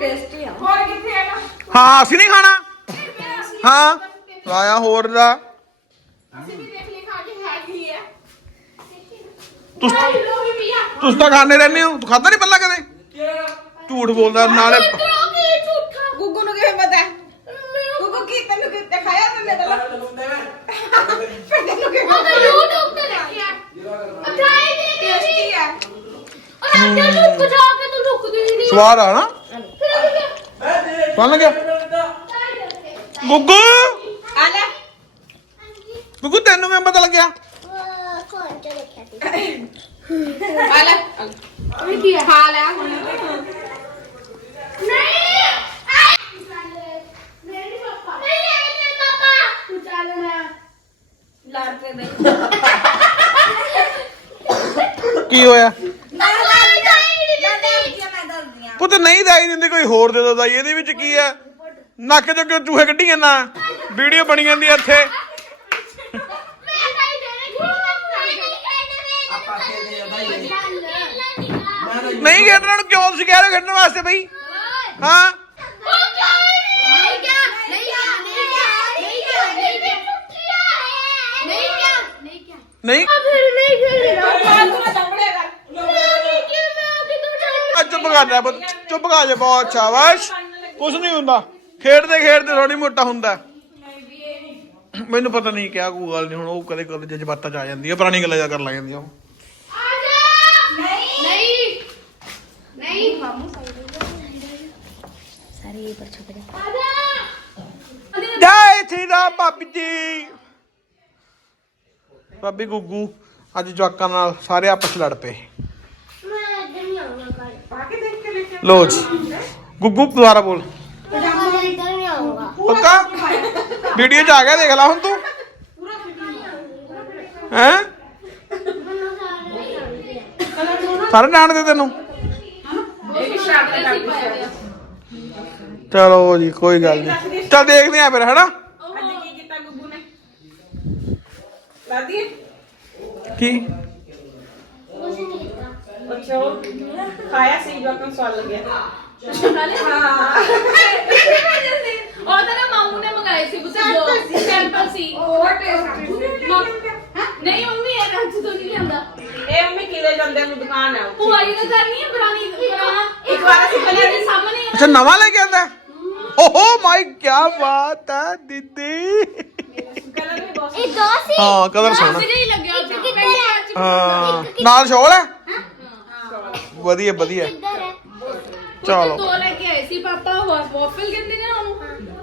ਟੇਸਟੀ ਆ। ਹੋਰ ਕਿੱਥੇ ਹੈਗਾ ਹਾਂ ਅਸੀਂ ਨਹੀਂ ਖਾਣਾ। ਹਾਂ ਆਇਆ ਹੋਰ ਦਾ। ਅਸੀਂ ਵੀ ਦੇਖ ਲਈ ਖਾ ਕੇ ਹੈ ਕੀ ਹੈ ਤੁਸੀਂ ਪੀਆ ਤਾਂ ਖਾਣੇ ਰਹਿੰਦੇ ਹੋ। ਤੂੰ ਖਾਦਾ ਨਹੀਂ ਪੱਲਾ ਕਦੇ? ਝੂਠ ਬੋਲਦਾ ਨਾਲੇ ਕੀ ਝੂਠਾ? ਗੁੱਗੂ ਨੂੰ ਕਿਵੇਂ ਪਤਾ? ਹੈ? ਗੁੱਗੂ ਕੀ ਤੈਨੂੰ ਕਿ ਦਿਖਾਇਆ ਉਹਨੇ ਪਹਿਲਾਂ ਫਿਰ ਤੈਨੂੰ ਕਿਵੇਂ ਉਹ ਤਾਂ YouTube ਤੇ ਦੇਖਿਆ। ਅਠਾਈ ਦੇ ਟੇਸਟੀ ਹੈ ਔਰ ਅੱਗੇ ਲੁੱਕ ਜਾ ਕੇ ਤੂੰ ਲੁੱਕਦੀ ਨਹੀਂ ਸਵਾਦ ਆ ਨਾ? ਸੁਣ ਲੱਗਿਆ ਗੁੱਗੂ! ਆ ਲੈ। ਗੁੱਗੂ ਤੈਨੂੰ ਕਿਵੇਂ ਪਤਾ ਲੱਗਿਆ? ਫੋਨ ਤੇ ਦੇਖਿਆ ਸੀ ਆ ਲੈ। ਉਹ ਕੀ ਹੈ ਖਾ ਲਿਆ ਨਹੀਂ। ਆਏ ਨਹੀਂ ਪਾਪਾ ਨਹੀਂ ਨਹੀਂ ਪਾਪਾ ਤੂੰ ਚੱਲਣਾ ਲੜ ਕੇ ਦੇ ਕੀ ਹੋਇਆ ਨਾ ਨਾ ਨਹੀਂ ਮੈਂ ਦੱਸਦੀ ਆ ਪੁੱਤ ਨਹੀਂ ਦਾਈ ਦਿੰਦੀ ਕੋਈ ਹੋਰ ਦੇ ਦੋ ਦਾਈ। ਇਹਦੇ ਵਿੱਚ ਕੀ ਆ? ਨੱਕ ਚੋਂ ਕਿਉਂ ਚੂਹੇ ਕੱਢੀ ਜਾਂਦਾ? ਵੀਡੀਓ ਬਣੀ ਜਾਂਦੀ ਆ ਇੱਥੇ। ਮੈਂ ਕਹੀ ਦੇਣਾ ਕਿ ਨਹੀਂ ਨਹੀਂ ਖੇਡਣ ਨੂੰ ਕਿਉਂ ਤੁਸੀਂ ਕਹਿ ਰਹੇ ਹੋ ਖੇਡਣ ਵਾਸਤੇ ਬਈ? ਹਾਂ? ਨਹੀਂ। ਕਿਆ ਨਹੀਂ ਕਿਆ ਚੁੱਪ ਕਰ ਜਾ ਪੁੱਤ, ਚੁੱਪ ਕਰ ਜਾ, ਬਹੁਤ ਸ਼ਾਬਾਸ਼। ਕੁਝ ਨਹੀਂ ਹੁੰਦਾ, ਖੇਡਦੇ ਖੇਡਦੇ ਥੋੜੀ ਮੋਟਾ ਹੁੰਦਾ। ਮੈਨੂੰ ਪਤਾ ਨਹੀਂ ਕਿਹਾ ਕੋਈ ਗੱਲ ਨਹੀਂ, ਹੁਣ ਉਹ ਕਦੇ ਕਦੇ ਜਜ਼ਬਾਤਾਂ ਚ ਆ ਜਾਂਦੀ ਆ, ਪੁਰਾਣੀ ਗੱਲਾਂ ਜਾ ਕਰ ਲੱਗ ਜਾਂਦੀਆਂ ਉਹ। ਸਾਰੇ ਪਰ ਛੁਪ ਜਾ ਜੈ ਸ਼੍ਰੀ ਰਾਮ ਭਾਬੀ ਜੀ। ਭਾਬੀ ਗੁੱਗੂ, ਅੱਜ ਜਵਾਕਾਂ ਨਾਲ ਸਾਰੇ ਆਪਸ ਲੜ ਪਏ ਮੈਂ ਇੱਧਰ ਨਹੀਂ ਆਉਂਗਾ ਕੱਲ ਲੋ ਜੀ। ਗੁੱਗੂ, ਦੁਬਾਰਾ ਬੋਲ। ਮੈਂ ਇੱਧਰ ਨਹੀਂ ਆਉਂਗਾ ਪੱਕਾ? ਵੀਡੀਓ 'ਚ ਆ ਗਿਆ, ਦੇਖ ਲੈ ਹੁਣ ਤੂੰ। ਹੈ? ਮੈਨੂੰ ਸਾਰੇ ਨਹੀਂ ਆਉਂਦੇ ਸਾਰੇ ਜਾਣਦੇ ਤੈਨੂੰ। ਦੇ ਲੱਗ ਚਲੋ ਜੀ, ਕੋਈ ਗੱਲ ਨਹੀਂ ਚੱਲ ਦੇਖਦੇ ਆ ਫਿਰ, ਹਨਾ? ਅੱਜ ਕੀ? ਕੁਛ ਨਹੀਂ ਅੱਛਾ ਉਹ ਖਾਇਆ ਸੀ ਜੋ ਆਪਾਂ ਨੂੰ ਸਵਾਦ ਲੱਗਿਆ? ਉਹ ਤਾਂ ਨਾ ਮਾਮੂ ਨੇ ਮੰਗਾਏ ਸੀ ਬੁੱਤੇ ਦੋ ਸੈਂਪਲ ਸੀ। ਉਹ ਟੇਸਟੀ ਨਹੀਂ ਮੰਮੀ ਇਹ ਰੱਜ ਤੋਂ ਨਹੀਂ ਲਿਆਂਦਾ। ਇਹ ਮੰਮੀ ਕਿਲੇ ਜਾਂਦੇ ਨੂੰ ਦੁਕਾਨ ਹੈ ਉੱਥੇ। ਭੂਆ ਜੀ ਤਾਂ ਕਰਨੀ ਹੈ ਪੁਰਾਣੀ ਪੁਰਾਣਾ। ਇੱਕ ਵਾਰ ਅਸੀਂ ਪਹਿਲੇ ਦੇ ਸਾਹਮਣੇ ਅੱਛਾ ਨਵਾਂ ਲੈ ਕੇ ਆਂਦਾ? ਓਹੋ ਮਾਈ ਕੀ ਬਾਤ ਹੈ ਦੀਦੀ। ਕਲਰ ਵੀ ਬਹੁਤ ਇਹ ਦੋ ਸੀ। ਹਾਂ ਕਲਰ ਸੋਹਣਾ। ਲੱਗਿਆ ਹਾਂ। ਨਾਲ ਸ਼ੋਲ ਹੈ? ਵਧੀਆ ਵਧੀਆ। ਚਲੋ। ਦੋ ਲੈ ਕੇ ਆਏ ਸੀ ਪਾਪਾ ਵਾਫਲ ਕਹਿੰਦੇ ਨੇ ਉਹਨੂੰ।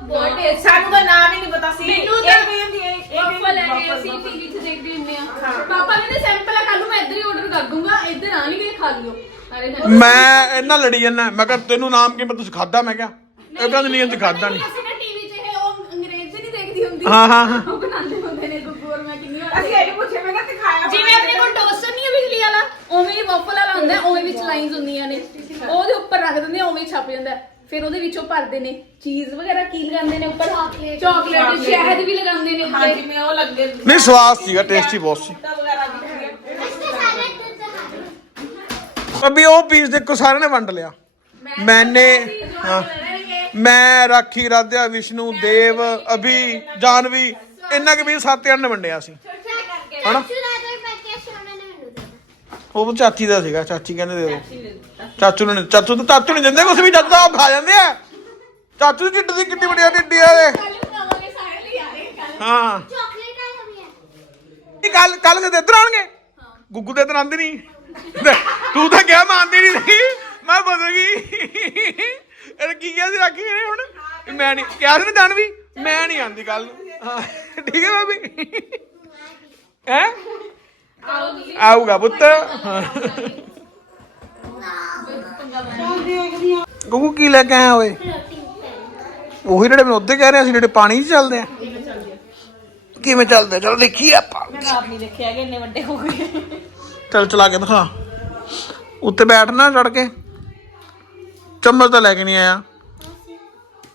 ਬਹੁਤ ਟੇਸਟ ਸਾਨੂੰ ਤਾਂ ਨਾਮ ਹੀ ਨਹੀਂ ਪਤਾ ਸੀ। ਮੈਨੂੰ ਇਹ ਤਾਂ ਕੀ ਹੁੰਦੀ ਹੈ ਇਹ ਕੀ ਵਾਫਲ ਲੈ ਕੇ ਹੈ? ਅਸੀਂ ਟੀਵੀ 'ਚ ਦੇਖਦੇ ਹੁੰਦੇ ਆ। ਪਾਪਾ ਕਹਿੰਦੇ ਸੈਂਪਲ ਆ ਕੱਲ ਨੂੰ ਮੈਂ ਇੱਧਰ ਹੀ ਆਰਡਰ ਕਰ ਦੂੰਗਾ ਇੱਧਰ ਆਣਗੇ ਖਾ ਲਿਓ। ਸਾਰੇ ਜਣੇ ਮੈਂ ਇਹਨਾਂ ਲੜੀ ਜਾਂਦਾ ਮੈਂ ਕਿਹਾ ਤੈਨੂੰ ਨਾਮ ਕੀ ਮੈਂ ਤੁਸੀਂ ਖਾਦਾ ਮੈਂ ਕਿਹਾ ਇਹ ਕਹਿੰਦੇ ਨਹੀਂ ਅਸੀਂ ਖਾਦਾ ਨਹੀਂ ਅਸੀਂ ਨਾ ਟੀਵੀ 'ਚ ਇਹ ਉਹ ਅੰਗਰੇਜ਼ ਨਹੀਂ ਦੇਖਦੀ ਹੁੰਦੀ। ਹਾਂ ਹਾਂ ਹਾਂ। ਉਹ ਬਣਾਉਂਦੇ ਹੁੰਦੇ ਨੇ ਗੁੱਗੂ ਮੈਂ ਕਿੰਨੀ ਵਾਰ ਅਸੀਂ ਇਹ ਪੁੱਛਿਆ ਮੈਂ ਕਿਹਾ ਤੇ ਖਾਇਆ ਜਿਵੇਂ ਆਪਣੇ ਕੋਲ ਟੋਸਟਰ ਨਹੀਂ ਹੈ ਬਿਜਲੀ ਵਾਲਾ। ਉਵੇਂ ਹੀ ਵਾਫਲ ਵਾਲਾ ਹੁੰਦਾ ਹੈ, ਉਵੇਂ ਵਿੱਚ ਲਾਈਨਸ ਹੁੰਦੀਆਂ ਨੇ। ਉਹਦੇ ਉੱਪਰ ਰੱਖ ਦਿੰਦੇ ਆ, ਉਵੇਂ ਹੀ ਛਪ ਜਾਂਦਾ। ਹੈ। ਫਿਰ ਉਹਦੇ ਵਿੱਚੋਂ ਭਰਦੇ ਨੇ ਚੀਜ਼ ਵਗੈਰਾ ਕੀ ਲਗਾਉਂਦੇ ਨੇ ਉੱਪਰ? Chocolate. ਚਾਕਲੇਟ ਸ਼ਹਿਦ ਵੀ ਲਗਾਉਂਦੇ ਨੇ ਹਾਂ ਉੱਤੇ ਜਿਵੇਂ ਉਹ ਲੱਗੇ ਨਹੀਂ ਸਵਾਦ ਸੀਗਾ ਟੇਸਟੀ ਬਹੁਤ ਸੀ। ਤਾਂ ਵਗੈਰਾ ਉਹ ਪੀਸ ਦੇਖੋ ਸਾਰਿਆਂ ਨੇ ਵੰਡ ਲਿਆ। ਮੈਨੇ ਹਾਂ। ਮੈਂ ਰਾਖੀ ਰਾਧਿਆ ਵਿਸ਼ਨੂੰ ਦੇਵ ਅਭੀ ਜਾਨਵੀ ਇੰਨਾ ਕਿ ਵੀ ਸੱਤ ਜਣ ਨੇ ਵੰਡਿਆ ਸੀ। ਹਨਾ ਚੁਲਾ ਦੇ ਪੈਕੇ ਸੋਨਾ ਨੇ ਮੈਨੂੰ ਦੇ ਉਹ ਚਾਚੀ ਦਾ ਸੀਗਾ ਚਾਚੀ ਕਹਿੰਦੇ ਦੇ ਦਿਓ। ਚਾਚੂ ਨੂੰ ਚਾਚੂ। ਤਾਂ ਚਾਚੂ ਨਹੀਂ ਦਿੰਦੇ ਕੁਛ ਵੀ ਆਪ ਖਾ ਜਾਂਦੇ ਆ। ਚਾਚੂ ਦੀ ਢਿੱਡ ਦੀ ਕਿੰਨੀ ਵੱਡੀ ਢਿੱਡੀ ਆ ਕੱਲ ਹਾਂ। ਚਾਕਲੇਟ ਆ ਵੀ ਹੈ ਇਹ ਕੱਲ ਕੱਲ ਦੇ ਇੱਧਰ ਆਣਗੇ ਗੁੱਗੂ ਦੇ ਇੱਧਰ ਆਂਦੇ ਨਹੀਂ। ਤੂੰ ਤਾਂ ਕਿਹਾ ਮੈਂ ਆਂਦੀ ਨਹੀਂ ਸੀ। ਮੈਂ ਬਦਲ ਗਈ ਇਹ ਕੀ ਕਿਹਾ ਸੀ ਰਾਖੀ ਨੇ ਹੁਣ? ਕਿ ਮੈਂ ਨਹੀਂ ਕਿਹਾ ਸੀ ਨਾ ਜਾਨਵੀ ਮੈਂ ਨਹੀਂ ਆਂਦੀ ਕੱਲ ਹਾਂ ਠੀਕ ਹੈ ਬਾਬੀ ਹੈ? ਆਊਗਾ ਪੁੱਤ। ਗੁੱਗੂ ਕੀ ਲੈ ਕੇ ਆਇਆ ਓਏ? ਉਹੀ ਜਿਹੜੇ ਮੈਂ ਉੱਤੇ ਕਹਿ ਰਿਹਾ ਸੀ ਜਿਹੜੇ ਪਾਣੀ 'ਚ ਚੱਲਦੇ ਆ। ਕਿਵੇਂ ਚੱਲਦੇ? ਚਲੋ ਦੇਖੀਏ ਆਪਾਂ। ਮੈਂ ਆਪ ਨਹੀਂ ਦੇਖਿਆ ਕਿ ਇੰਨੇ ਵੱਡੇ ਹੋ ਗਏ। ਚੱਲ ਚਲਾ ਕੇ ਦਿਖਾ। ਉੱਤੇ ਬੈਠਣਾ ਚੜ ਕੇ। ਚਮਚ ਤਾਂ ਲੈ ਕੇ ਨਹੀਂ ਆਇਆ।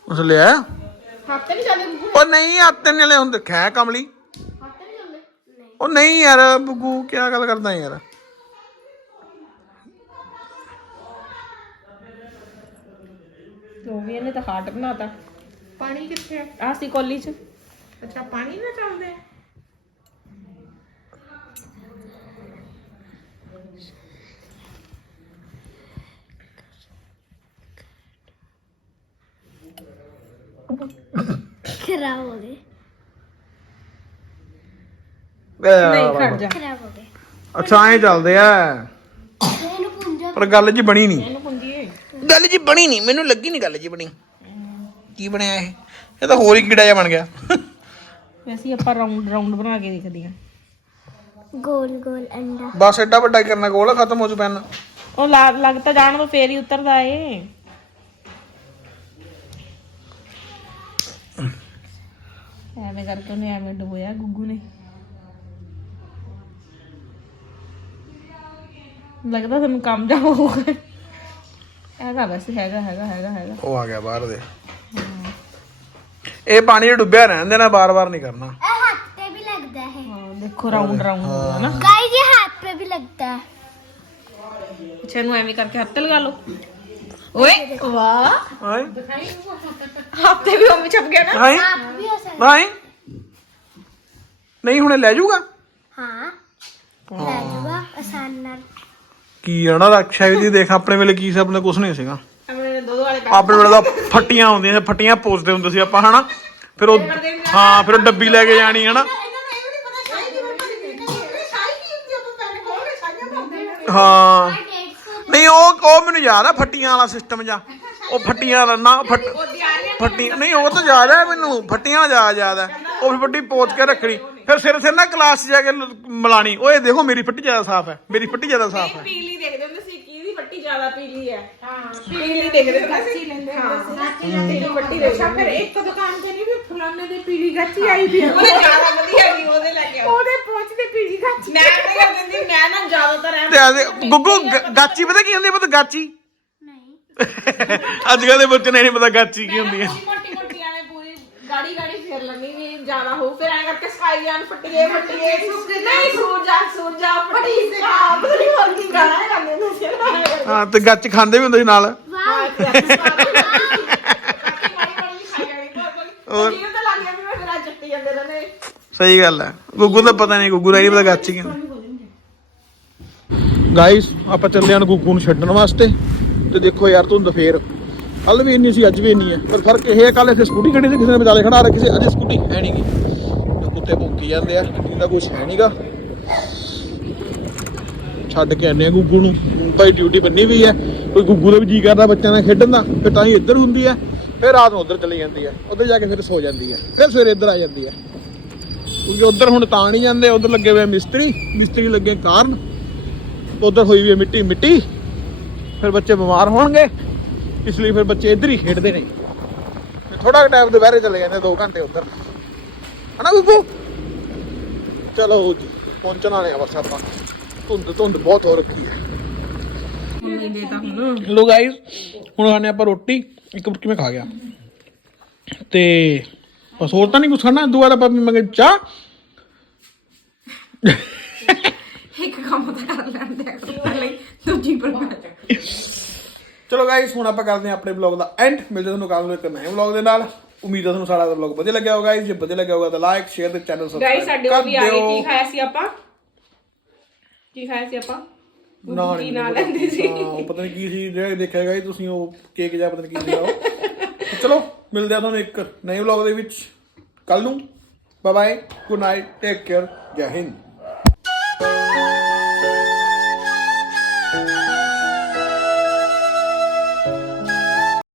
ਉਸ ਲਿਆ। ਹੱਥ ਨਹੀਂ ਚੱਲਦੇ। ਗੁੱਗੂ ਉਹ ਨਹੀਂ ਆਤੇ ਵਾਲੇ ਹੁੰਦੇ ਖੈ ਕਮਲੀ ਹੱਥ ਨਹੀਂ ਉਹ ਨਹੀਂ ਯਾਰ ਬੁੱਗੂ ਕੀ ਗੱਲ ਕਰਦਾ ਯਾਰ? ਵੀ ਇਹਨੇ ਤਾਂ ਹਾਰਟ ਬਣਾਤਾ। ਪਾਣੀ ਕਿੱਥੇ ਹੈ ਆ ਸੀ ਕੋਲੀ ਚ। ਅੱਛਾ ਪਾਣੀ ਨਾ ਚੱਲਦੇ ਖਰਾਬ ਹੋ ਗਏ। ਨਹੀਂ ਖੜ ਜਾ। ਖਰਾਬ ਹੋ ਗਏ। ਅੱਛਾ ਐਂ ਚੱਲਦੇ ਆ। ਇਹਨੂੰ ਪੁੰਜਾ। ਪਰ ਗੱਲ ਜੀ ਬਣੀ ਨਹੀਂ। ਇਹਨੂੰ ਗੱਲ ਜੀ ਬਣੀ ਨਹੀਂ। ਮੈਨੂੰ ਲੱਗੀ ਨਹੀਂ ਗੱਲ ਜੀ ਬਣੀ। ਕੀ ਬਣਿਆ ਇਹ? ਇਹ ਤਾਂ ਹੋਰ ਹੀ ਕੀੜਾ ਜਿਹਾ ਬਣ ਗਿਆ। ਵੈਸੇ ਆਪਾਂ ਰਾਉਂਡ ਰਾਉਂਡ ਬਣਾ ਕੇ ਦੇਖਦੇ ਆ ਗੋਲ ਗੋਲ ਅੰਡਾ। ਬਸ ਐਡਾ ਵੱਡਾ ਕਰਨਾ ਕੋਲ ਖਤਮ ਹੋ ਜੂ ਪੈਨ। ਉਹ ਲੱਗ ਤਾਂ ਜਾਣ ਤੋਂ ਫੇਰ ਹੀ ਉਤਰਦਾ ਏ ਐਵੇਂ ਕਰਕੇ ਉਹਨੇ ਐਵੇਂ ਡੁਬੋਇਆ ਗੁੱਗੂ ਨੇ। ਲੱਗਦਾ ਤੁਹਾਨੂੰ ਕੰਮ ਜਾ ਹੋਊਗਾ ਹੈਗਾ ਵੈਸੇ ਹੈਗਾ ਹੈਗਾ ਹੈਗਾ ਹੈਗਾ ਉਹ ਆ ਗਿਆ ਬਾਹਰ ਦੇ ਇਹ ਪਾਣੀ 'ਚ ਡੁੱਬਿਆ ਰਹਿਣ ਦੇਣਾ ਬਾਰ-ਬਾਰ ਨਹੀਂ ਕਰਨਾ ਇਹ हाथ पे भी लगता है ਹਾਂ ਦੇਖੋ ਰਾਉਂਡ ਰਾਉਂਡ ਹੋ ਗਿਆ ਨਾ गाइस ये हाथ पे भी लगता है ਅੱਛਾ ਇਹਨੂੰ ਐਵੇਂ ਕਰਕੇ ਹੱਥ ਤੇ ਲਗਾ ਲਓ ਓਏ ਵਾਹ ਹਾਏ ਹੱਥੇ ਵੀ ਉਵੇਂ ਛਪ ਗਿਆ ਨਾ ਹਾਏ आप भी हो सकते ਹਾਏ ਨਹੀਂ ਹੁਣੇ ਲੈ ਜਾਊਗਾ हाँ लाजवा आसान नाल ਕੀ ਆ ਨਾ ਰੱਖਿਆ ਵੀ ਦੀ ਦੇਖ ਆਪਣੇ ਵੇਲੇ ਕੀ ਸੀ ਆਪਣੇ ਕੁਛ ਨਹੀਂ ਸੀਗਾ। ਆਪਣੇ ਦੁੱਧ ਵਾਲੇ ਆਪਣੇ ਵੇਲੇ ਤਾਂ ਫੱਟੀਆਂ ਹੁੰਦੀਆਂ ਸੀ ਫੱਟੀਆਂ ਪੋਸਦੇ ਹੁੰਦੇ ਸੀ ਆਪਾਂ ਹਨਾ? ਫਿਰ ਉਹ ਹਾਂ ਫਿਰ ਉਹ ਡੱਬੀ ਲੈ ਕੇ ਜਾਣੀ ਹਨਾ? ਹੈ। ਹਾਂ। ਨਹੀਂ ਉਹ ਉਹ ਮੈਨੂੰ ਯਾਦ ਆ ਫੱਟੀਆਂ ਵਾਲਾ ਸਿਸਟਮ ਜਾਂ ਉਹ ਫੱਟੀਆਂ ਦਾ ਨਾ ਫੱਟ ਫੱਟੀ ਨਹੀਂ ਉਹ ਤਾਂ ਯਾਦ ਆ ਮੈਨੂੰ। ਫੱਟੀਆਂ ਵਾਲਾ ਯਾਦ ਯਾਦ ਆ ਉਹ ਵੀ ਫੱਟੀ ਪੋਚ ਕੇ ਰੱਖਣੀ। ਫਿਰ ਸਿਰ ਸਿਰ ਨਾ ਕਲਾਸ 'ਚ ਜਾ ਕੇ ਮਿਲਾਣੀ। ਓਏ ਦੇਖੋ ਮੇਰੀ ਫੱਟੀ ਜ਼ਿਆਦਾ ਸਾਫ਼ ਹੈ। ਮੇਰੀ ਫੱਟੀ ਜ਼ਿਆਦਾ ਸਾਫ਼ ਹੈ। ਪੀਲੀ ਦੇਖਦੇ ਹੁੰਦੇ ਸੀ ਕਿਹਦੀ ਫੱਟੀ ਜ਼ਿਆਦਾ ਪੀਲੀ ਹੈ। ਹਾਂ ਪੀਲੀ ਦੇਖਦੇ ਹੁੰਦੇ ਸੀ। ਲੈਂਦੇ ਹੁੰਦੇ ਸੀ। ਪੀਲੀ ਫੱਟੀ ਦੇ ਅੱਛਾ ਫਿਰ ਇੱਕ ਦੁਕਾਨ ਤੇ ਨਹੀਂ ਵੀ ਫਲਾਣੇ ਦੀ ਪੀਲੀ ਗੱਚੀ ਆਈ ਵੀ ਹੈ ਉਹਨੇ ਜ਼ਿਆਦਾ ਵਧੀਆ ਗਈ ਉਹਦੇ ਲੈ ਕੇ ਆਓ। ਉਹਦੇ ਪਹੁੰਚਦੇ ਪੀਲੀ ਗੱਚੀ ਮੈਂ ਨਹੀਂ ਕਰ ਦਿੰਦੀ ਮੈਂ ਨਾ ਜ਼ਿਆਦਾਤਰ ਐ ਤੇ ਆਦੇ ਗੁੱਗੂ ਗ- ਗਾਚੀ ਪਤਾ ਕੀ ਹੁੰਦੀ ਹੈ ਪਤਾ? ਗਾਚੀ? ਅੱਜ ਕੱਲ੍ਹ ਦੇ ਬੱਚੇ ਨੂੰ ਨਹੀਂ ਪਤਾ ਗਾਚੀ ਕੀ ਹੁੰਦੀ ਹੈ ਮੋਟੀ ਮੋਟੀ ਐਵੇਂ ਪੂਰੀ ਗਾੜੀ ਗਾੜੀ ਫੇਰ ਲੈਣੀ ਵੀ ਜ਼ਿਆਦਾ ਕਰਕੇ ਸਕਾਈ ਜਾਨ ਫੱਟੀਏ ਫੱਟੀਏ। ਨਹੀਂ ਸੂਰਜਾ ਸੂਰਜਾ ਫੱਟੀ ਸਾ ਪਤਾ ਨਹੀਂ ਹੋਰ ਕੀ ਗਾਣਾ ਹੈ ਗਾਣੇ ਨੂੰ? ਸਿਰ ਹਾਂ ਤੇ ਗੱਚ ਖਾਂਦੇ ਵੀ ਹੁੰਦੇ ਸੀ ਨਾਲ। ਹੋਰ? ਜੀਵ ਤਾਂ ਲੱਗ ਗਿਆ ਵੀ ਮੈਂ ਫਿਰ ਅੱਜ ਚੱਟੀ ਜਾਂਦੇ ਰਹਿੰਦੇ। ਸਹੀ ਗੱਲ ਹੈ। ਗੁੱਗੂ ਦਾ ਪਤਾ ਨਹੀਂ ਗੁੱਗੂ ਦਾ ਨਹੀਂ ਪਤਾ ਗਾਚੀ ਕੀ ਗਾਇਸ ਆਪਾਂ ਚੱਲੇ ਹਾਂ ਗੁੱਗੂ ਨੂੰ ਛੱਡਣ ਵਾਸਤੇ। ਤੇ ਦੇਖੋ ਯਾਰ ਧੁੰਦ ਫੇਰ। ਕੱਲ ਵੀ ਇੰਨੀ ਸੀ ਅੱਜ ਵੀ ਇੰਨੀ ਹੈ। ਪਰ ਫ਼ਰਕ ਇਹ ਹੈ ਕੱਲ ਇੱਥੇ ਸਕੂਟੀ ਖੜੀ ਸੀ ਕਿਸੇ ਨੇ ਵਿਚਾਲੇ ਖੜਾ ਰੱਖੀ ਸੀ ਅੱਜ ਸਕੂਟੀ ਹੈ ਨਹੀਂਗੀ ਤੇ ਕੁੱਤੇ ਭੌਂਕੀ ਜਾਂਦੇ ਆ ਇਹਦਾ ਕੁਝ ਹੈ ਨਹੀਂਗਾ ਛੱਡ ਕੇ ਆਨੇ ਆ ਗੁੱਗੂ ਨੂੰ। ਭਾਈ ਡਿਊਟੀ ਬੰਨੀ ਵੀ ਹੈ ਕੋਈ ਗੁੱਗੂ ਦਾ ਵੀ ਜੀ ਕਰਦਾ ਬੱਚਿਆਂ ਨਾਲ ਖੇਡਣ ਦਾ, ਫਿਰ ਤਾਂ ਹੀ ਇੱਧਰ ਹੁੰਦੀ ਹੈ ਫਿਰ ਰਾਤ ਨੂੰ ਉੱਧਰ ਚਲੀ ਜਾਂਦੀ ਹੈ ਉੱਧਰ ਜਾ ਕੇ ਫਿਰ ਸੋ ਜਾਂਦੀ ਹੈ ਫਿਰ ਸਵੇਰੇ ਇੱਧਰ ਆ ਜਾਂਦੀ ਹੈ ਕਿਉਂਕਿ ਉੱਧਰ ਹੁਣ ਤਾਂ ਨਹੀਂ ਜਾਂਦੇ, ਉੱਧਰ ਲੱਗੇ ਹੋਏ ਆ ਮਿਸਤਰੀ। ਮਿਸਤਰੀ ਲੱਗੇ ਕਾਰਨ। ਉੱਧਰ ਹੋਈ ਵੀ ਮਿੱਟੀ ਮਿੱਟੀ। ਫਿਰ ਬੱਚੇ ਬਿਮਾਰ ਹੋਣਗੇ। ਇਸ ਲਈ ਫਿਰ ਬੱਚੇ ਇੱਧਰ ਹੀ ਖੇਡਦੇ ਨੇ। ਥੋੜਾ ਟਾਈਮ ਦੁਪਹਿਰੇ ਚਲੇ ਜਾਂਦੇ 2 ਘੰਟੇ ਉਧਰ। ਹਨਾ ਗੁੱਗੂ? ਚਲੋ ਜੀ ਪਹੁੰਚਣ ਵਾਲੇ ਆ ਬਸ ਆਪਾਂ। ਧੁੰਦ ਧੁੰਦ ਬਹੁਤ ਹੋ ਰੱਖੀ ਹੈ। ਲੋ ਗਾਇਸ ਹੁਣ ਖਾਣੇ ਆਪਾਂ ਰੋਟੀ ਇੱਕ ਬੁਰਕੀ ਮੈਂ ਖਾ ਗਿਆ। ਤੇ ਬਸ ਹੋਰ ਤਾਂ ਨਹੀਂ ਕੁਛ ਖਾਣਾ? ਦੁਆ ਦਾ ਪਾਪੀ ਮੰਗੇ ਚਾਹ। ਇੱਕ ਕੰਮ ਤਾਂ ਕਰ ਲੈਂਦੇ ਆ ਪਹਿਲੇ ਦੂਜੀ ਪਰ ਚਲੋ ਗਾਇਸ ਹੁਣ ਆਪਾਂ ਕਰਦੇ ਹਾਂ ਆਪਣੇ ਵਲੌਗ ਦਾ ਐਂਡ ਮਿਲਦੇ ਤੁਹਾਨੂੰ ਕੱਲ ਨੂੰ ਇੱਕ ਨਵੇਂ ਵਲੌਗ ਦੇ ਨਾਲ। ਉਮੀਦ ਹੈ ਤੁਹਾਨੂੰ ਸਾਡਾ ਵਲੌਗ ਵਧੀਆ ਲੱਗਿਆ ਹੋਗਾ ਜੇ ਵਧੀਆ ਲੱਗਿਆ ਹੋਗਾ ਤਾਂ ਲਾਈਕ ਸ਼ੇਅਰ ਤੇ ਚੈਨਲ ਸਬਸਕ੍ਰਾਈਬ ਗਾਇਸ ਸਾਡੇ ਕੋਲ ਵੀ ਆ ਗਏ ਕੀ ਖਾਇਆ ਸੀ ਆਪਾਂ? ਕੀ ਖਾਇਆ ਸੀ ਆਪਾਂ? ਨਾ ਕੀ ਨਾਂ ਲੈਂਦੇ ਸੀ। ਹਾਂ ਉਹ ਪਤਾ ਨਹੀਂ ਕੀ ਸੀ ਜਿਹੜਾ ਦੇਖਿਆ ਗਾਇਸ ਤੁਸੀਂ ਉਹ ਕੇਕ ਜਾਂ ਪਤਾ ਨਹੀਂ ਕੀ ਸੀਗਾ ਉਹ। ਚਲੋ ਮਿਲਦੇ ਆ ਤੁਹਾਨੂੰ ਇੱਕ ਨਵੇਂ ਵਲੌਗ ਦੇ ਵਿੱਚ। ਕੱਲ ਨੂੰ। Bye bye good night take care ਜੈ ਹਿੰਦ।